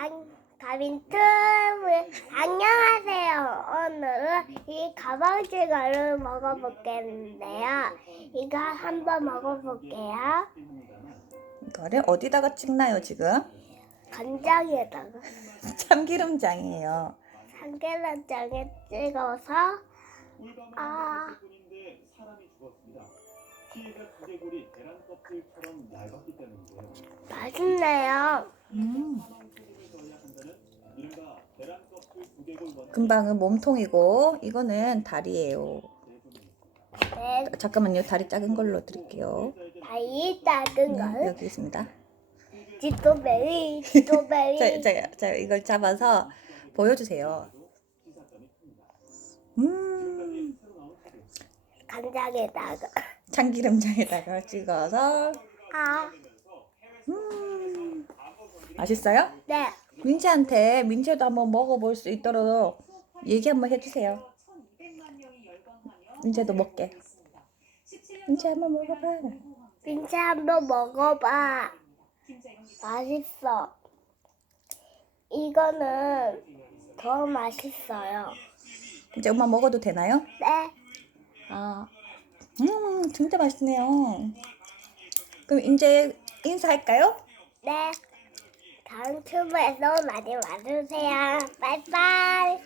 안, 가빈틈을 안녕하세요. 오늘은 이 가방지가를 먹어보겠는데요. 이거 한번 먹어볼게요. 이거를 어디다가 찍나요 지금? 간장에다가 참기름장이에요. 참기름장에 찍어서 아. 맛있네요. 음. 금방은 몸통이고 이거는 다리예요. 네, 잠깐만요. 다리 작은 걸로 드릴게요. 다이 작은 네, 걸 여기 있습니다. 지토베리 지토베리 자, 자, 자, 이걸 잡아서 보여주세요. 음, 간장에다가 참기름장에다가 찍어서 아 음, 맛있어요? 네. 민채한테 민채도 한번 먹어볼 수 있도록 얘기 한번 해주세요. 민채도 먹게. 민채 한번 먹어봐. 민채 한번 먹어봐. 맛있어. 이거는 더 맛있어요. 이제 엄마 먹어도 되나요? 네. 아, 음, 진짜 맛있네요. 그럼 이제 인사할까요? 네. 다음 튜브에서 많이 와주세요. 바이바이.